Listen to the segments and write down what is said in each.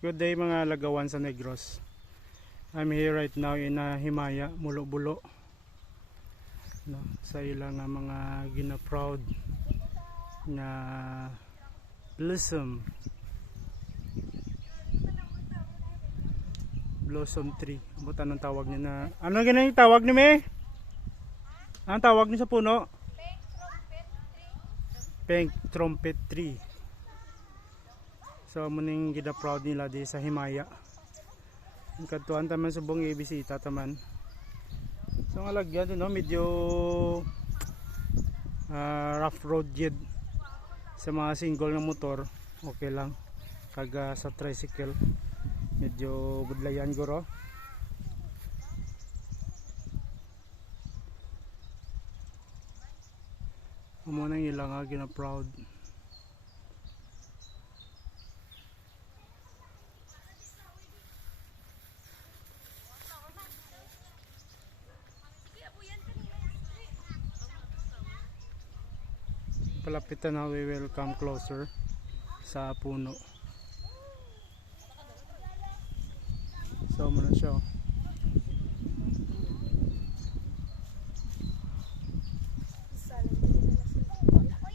Good day mga lagawan sa Negros. I'm here right now in Himaya, Mulo-Bulo. No, sa ilang mga gina-proud na blossom tree. Butan ang tawag niya na. Ano ganyan yung tawag ni me? Ang tawag niya sa puno? Pink trumpet tree. So muning gida-proud nila di sa Himaya. Ang katuan taman subong ibisita taman. So ang lagyan din no, medyo rough road yun. Sa mga single na motor, okay lang. Kaga sa tricycle, medyo budlayan guro. Amo nang ilang gina-proud. Palapitan na, we will come closer sa puno. So muna siya.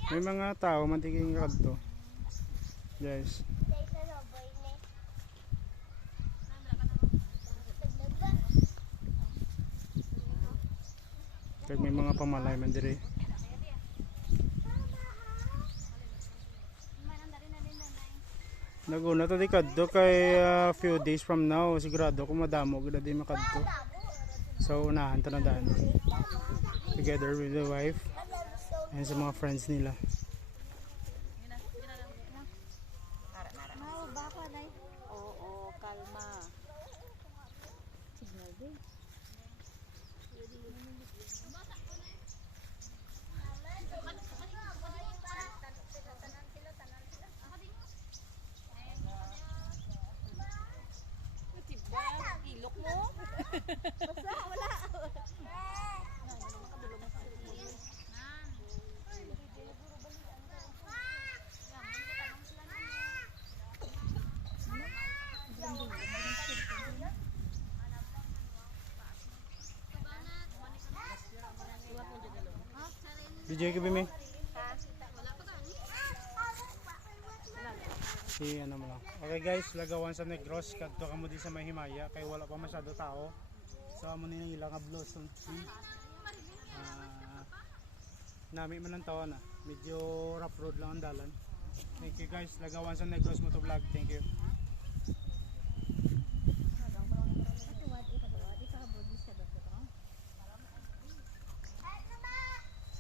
May mga tao mantiging kadto. Guys. Kag may mga pamalay man dire. Naguna to di kadto kay few days from now sigurado ko madamo gid di makadto. So unahan to na daan. Together with the wife and sa mga friends nila. Oo, kalma. Signal din. Ilok mo? Basta, wala. DJ ka bimi? Si ano mo lang. Okay guys, lagawan sa Negros kadto kamo di sa may Himaya kay wala pa masyado tao. So amo ni ilang blossom tree. Nami man ang tawa na. Medyo rough road lang ang dalan. Thank you guys, lagawan sa Negros Motovlog. Thank you.